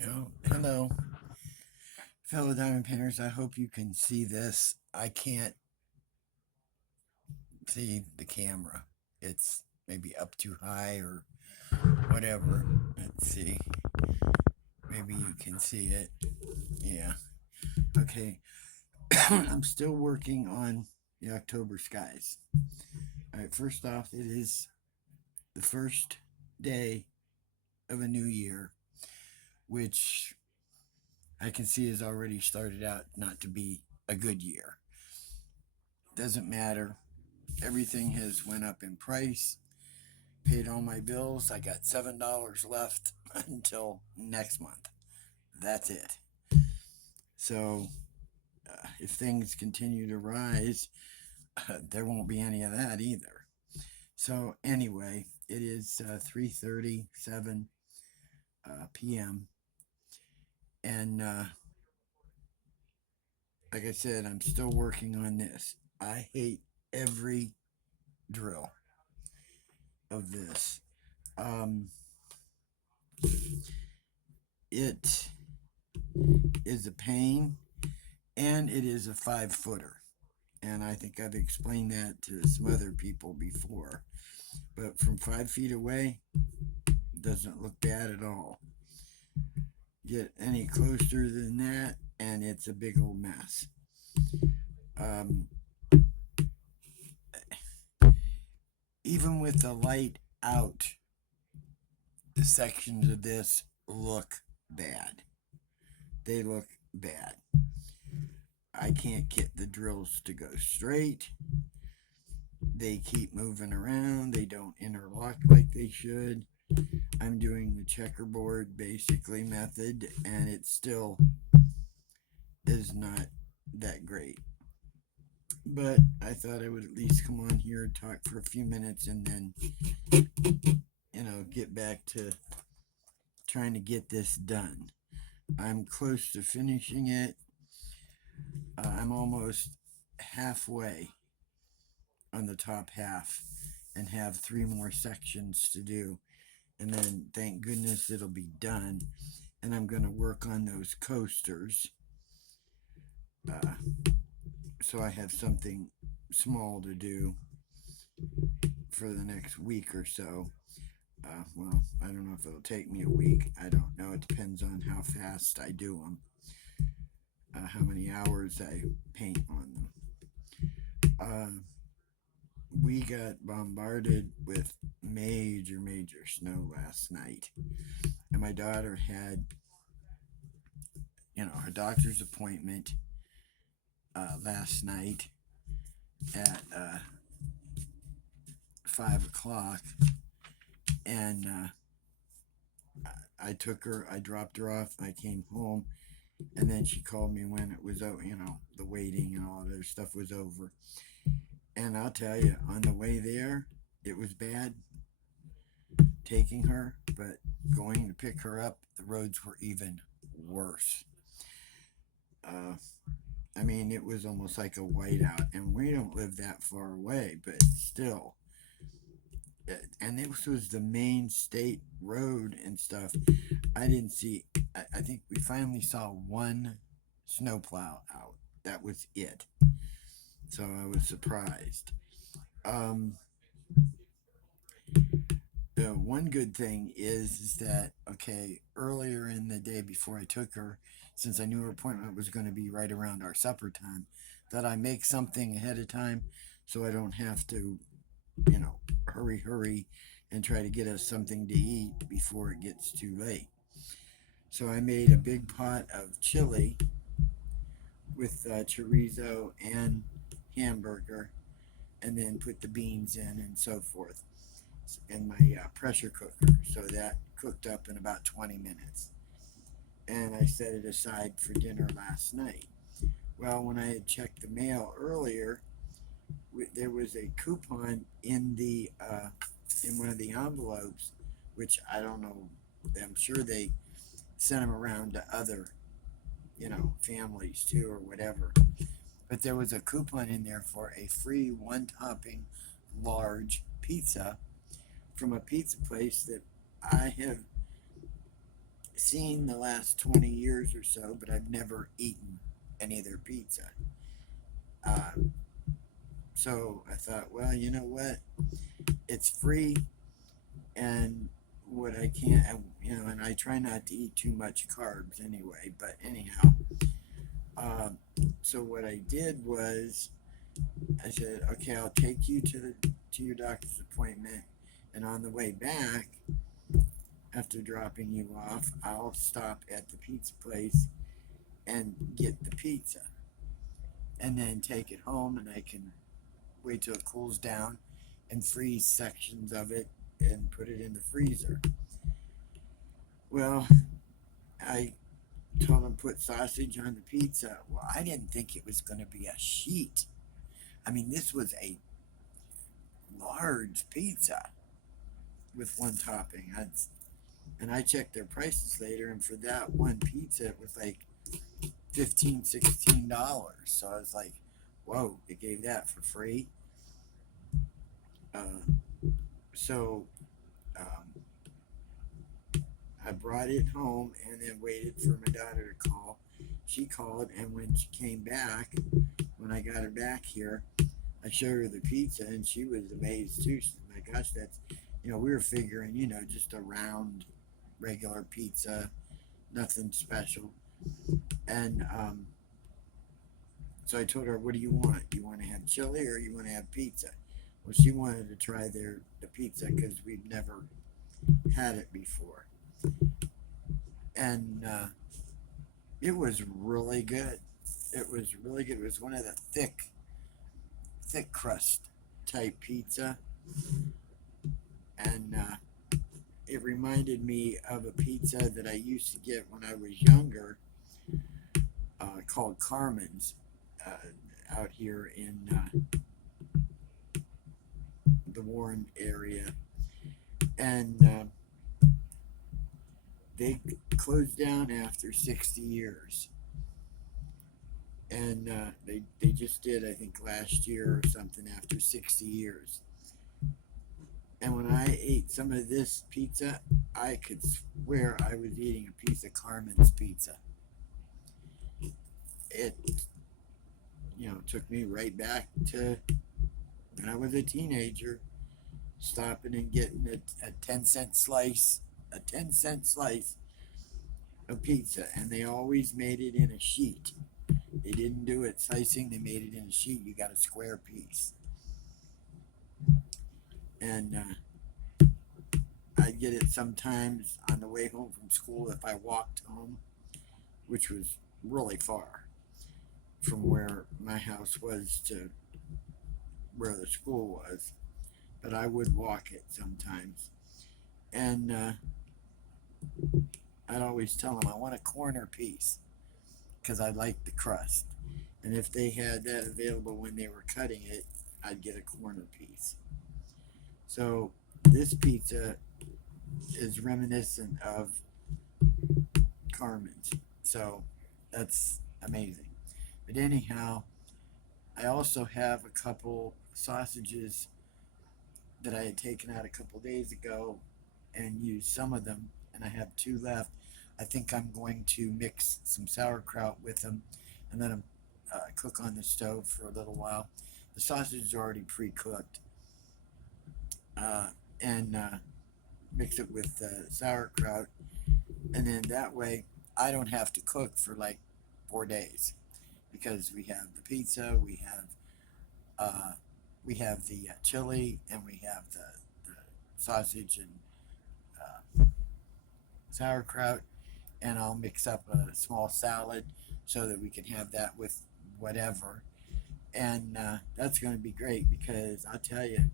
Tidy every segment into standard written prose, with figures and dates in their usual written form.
Hello, fellow diamond painters. I hope you can see this. I can't see the camera. It's maybe up too high or whatever. Let's see. Maybe you can see it. Yeah. Okay. I'm still working on the October skies. All right. First off, it is the first day of a new year, which I can see has already started out not to be a good year. Doesn't matter. Everything has went up in price. Paid all my bills. I got $7 left until next month. That's it. So if things continue to rise, there won't be any of that either. So anyway, it is 3:37 p.m. and like I said, I'm still working on this. I hate every drill of this. Um, it is a pain, and it is a 5 footer. And I think I've explained that to some other people before. But from 5 feet away, doesn't look bad at all. Get any closer than that, and it's a big old mess. Um, Even with the light out, the sections of this look bad. They look bad. I can't get the drills to go straight. They keep moving around. They don't interlock like they should. I'm doing the checkerboard basically method, and it still is not that great. But I thought I would at least come on here and talk for a few minutes and then, get back to trying to get this done. I'm close to finishing it. I'm almost halfway on the top half and have 3 more sections to do. And then, thank goodness, it'll be done. And I'm going to work on those coasters. Uh, so I have something small to do for the next week or so. Well, I don't know if it'll take me a week. I don't know. It depends on how fast I do them, how many hours I paint on them. We got bombarded with major snow last night. And my daughter had, her doctor's appointment last night at 5 o'clock. And I dropped her off, I came home, and then she called me when it was, the waiting and all that other stuff was over. And I'll tell you, on the way there, it was bad taking her, but going to pick her up, the roads were even worse. Uh, it was almost like a whiteout, and we don't live that far away, but still. And this was the main state road and stuff. I didn't see. I think we finally saw one snowplow out. That was it. So I was surprised. Um, the one good thing is that, okay, earlier in the day before I took her, since I knew her appointment was going to be right around our supper time, that I make something ahead of time so I don't have to, hurry and try to get us something to eat before it gets too late. So I made a big pot of chili with chorizo and hamburger, and then put the beans in and so forth in my pressure cooker. So that cooked up in about 20 minutes. And I set it aside for dinner last night. Well, when I had checked the mail earlier, there was a coupon in one of the envelopes, which I don't know. I'm sure they sent them around to other, families too or whatever. But there was a coupon in there for a free one topping large pizza from a pizza place that I have seen the last 20 years or so, but I've never eaten any of their pizza. Uh, so I thought, well, you know what? It's free, and what I can't, and I try not to eat too much carbs anyway. But anyhow, um, so what I did was I said, okay, I'll take you to your doctor's appointment, and on the way back, after dropping you off, I'll stop at the pizza place and get the pizza, and then take it home, and I can wait till it cools down and freeze sections of it and put it in the freezer. Well, I told him put sausage on the pizza. Well, I didn't think it was going to be a sheet. I mean, this was a large pizza with one topping. And I checked their prices later, and for that one pizza, it was like $15, $16. So I was like, whoa, they gave that for free. Uh, so um, I brought it home and then waited for my daughter to call. She called, and when she came back, when I got her back here, I showed her the pizza, and she was amazed too. She said, "My gosh, that's we were figuring, just a round, regular pizza, nothing special." And so I told her, "What do you want? You want to have chili or you want to have pizza?" Well, she wanted to try the pizza because we've never had it before, and it was really good. It was really good. It was one of the thick crust type pizza, and it reminded me of a pizza that I used to get when I was younger, called Carmen's, out here in the Warren area, and they closed down after 60 years. And they just did, I think, last year or something, after 60 years. And when I ate some of this pizza, I could swear I was eating a piece of Carmen's pizza. It, took me right back to when I was a teenager, stopping and getting a 10-cent slice, a 10-cent slice of pizza, and they always made it in a sheet. They didn't do it slicing; they made it in a sheet. You got a square piece, and I'd get it sometimes on the way home from school if I walked home, which was really far from where my house was to where the school was. But I would walk it sometimes, and I'd always tell them I want a corner piece because I like the crust. And if they had that available when they were cutting it, I'd get a corner piece. So this pizza is reminiscent of Carmen's. So that's amazing. But anyhow, I also have a couple sausages that I had taken out a couple days ago and used some of them, and I have two left. I think I'm going to mix some sauerkraut with them and let them cook on the stove for a little while. The sausage is already pre-cooked, and mix it with sauerkraut, and then that way I don't have to cook for like 4 days because we have the pizza, uh, we have the chili, and we have the sausage and sauerkraut, and I'll mix up a small salad so that we can have that with whatever. And that's going to be great because I'll tell you,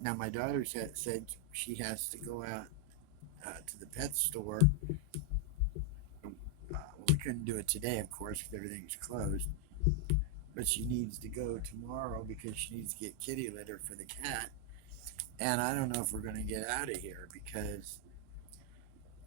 now my daughter said she has to go out to the pet store. Well, we couldn't do it today, of course, because everything's closed. But she needs to go tomorrow because she needs to get kitty litter for the cat. And I don't know if we're going to get out of here because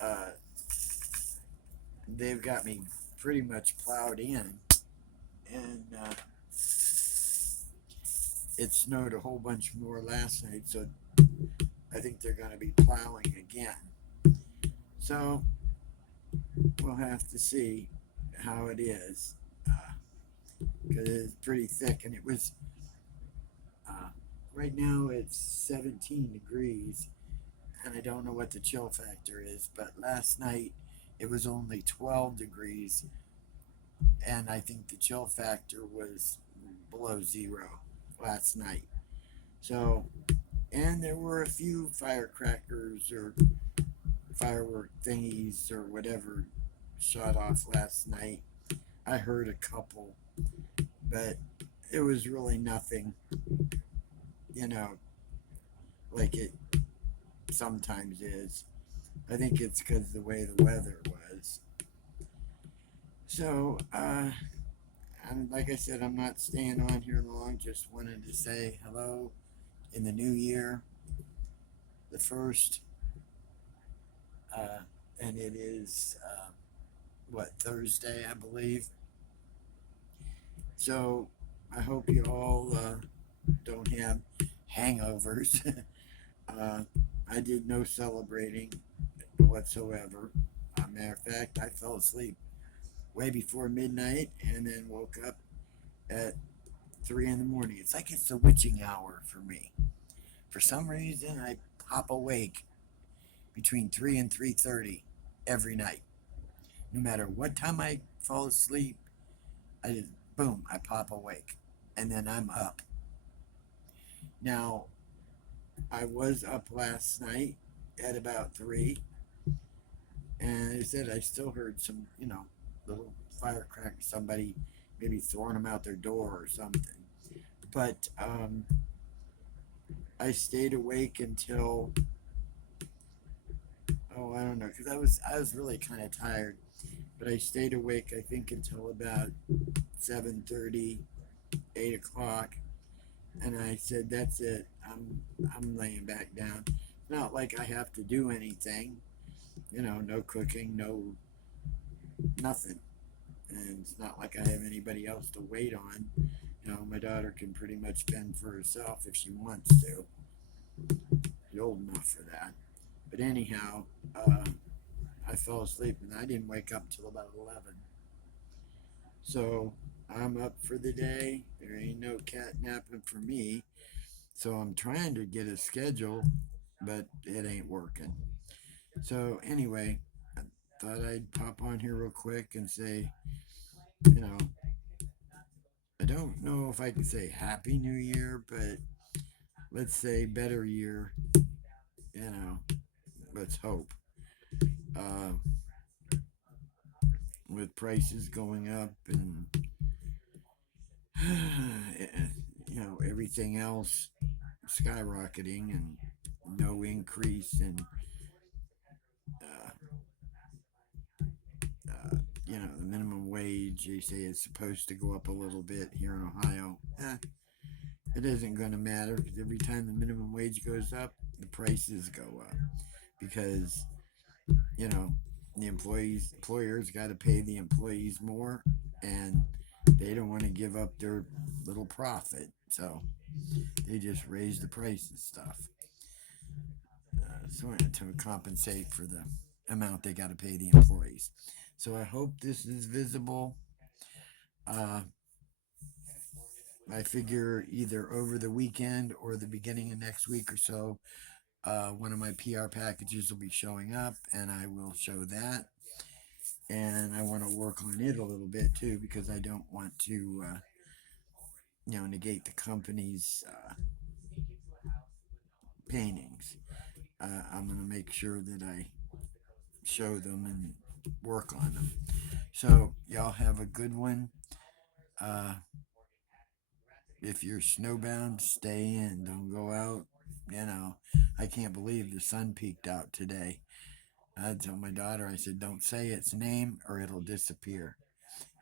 uh, they've got me pretty much plowed in. And it snowed a whole bunch more last night, so I think they're going to be plowing again. So we'll have to see how it is because it's pretty thick, and it was uh, right now it's 17 degrees, and I don't know what the chill factor is, but last night it was only 12 degrees, and I think the chill factor was below zero last night. So, and there were a few firecrackers or firework thingies or whatever shot off last night. I heard a couple, but it was really nothing, you know, like it sometimes is. I think it's because the way the weather was. So, like I said, I'm not staying on here long. Just wanted to say hello in the new year, the first, uh, and it is what, Thursday, I believe. So I hope you all don't have hangovers. uh, I did no celebrating whatsoever. Matter of fact, I fell asleep way before midnight and then woke up at 3 in the morning. It's like it's the witching hour for me. For some reason, I pop awake between 3 and 3:30 every night. No matter what time I fall asleep, I just boom, I pop awake, and then I'm up. Now, I was up last night at about 3, and I said I still heard some, little firecrackers, somebody maybe throwing them out their door or something. But I stayed awake until, oh, I don't know, because I was really kind of tired. But I stayed awake, I think, until about 7:30, 8 o'clock, and I said, "That's it. I'm laying back down." It's not like I have to do anything, no cooking, no nothing, and it's not like I have anybody else to wait on. My daughter can pretty much fend for herself if she wants to. She's old enough for that. But anyhow, I fell asleep and I didn't wake up till about 11. So I'm up for the day. There ain't no cat napping for me. So I'm trying to get a schedule, but it ain't working. So anyway, I thought I'd pop on here real quick and say, you know, I don't know if I can say Happy New Year, but let's say better year. You know, let's hope. Uh, with prices going up and everything else skyrocketing and no increase in uh, the minimum wage. They say it's supposed to go up a little bit here in Ohio. It isn't going to matter because every time the minimum wage goes up, the prices go up because you know the employers got to pay the employees more, and they don't want to give up their little profit, so they just raise the price and stuff. So to compensate for the amount they got to pay the employees. So I hope this is visible. Uh, I figure either over the weekend or the beginning of next week or so, one of my PR packages will be showing up, and I will show that. And I want to work on it a little bit too because I don't want to, negate the company's paintings. I'm going to make sure that I show them and work on them. So y'all have a good one. Uh, if you're snowbound, stay in. Don't go out. I can't believe the sun peeked out today. I told my daughter, I said, don't say its name or it'll disappear.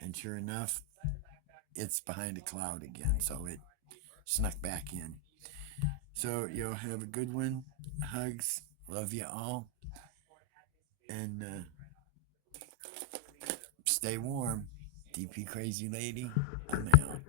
And sure enough, it's behind a cloud again. So it snuck back in. So y'all have a good one. Hugs. Love you all. And stay warm. DP Crazy Lady, I'm out.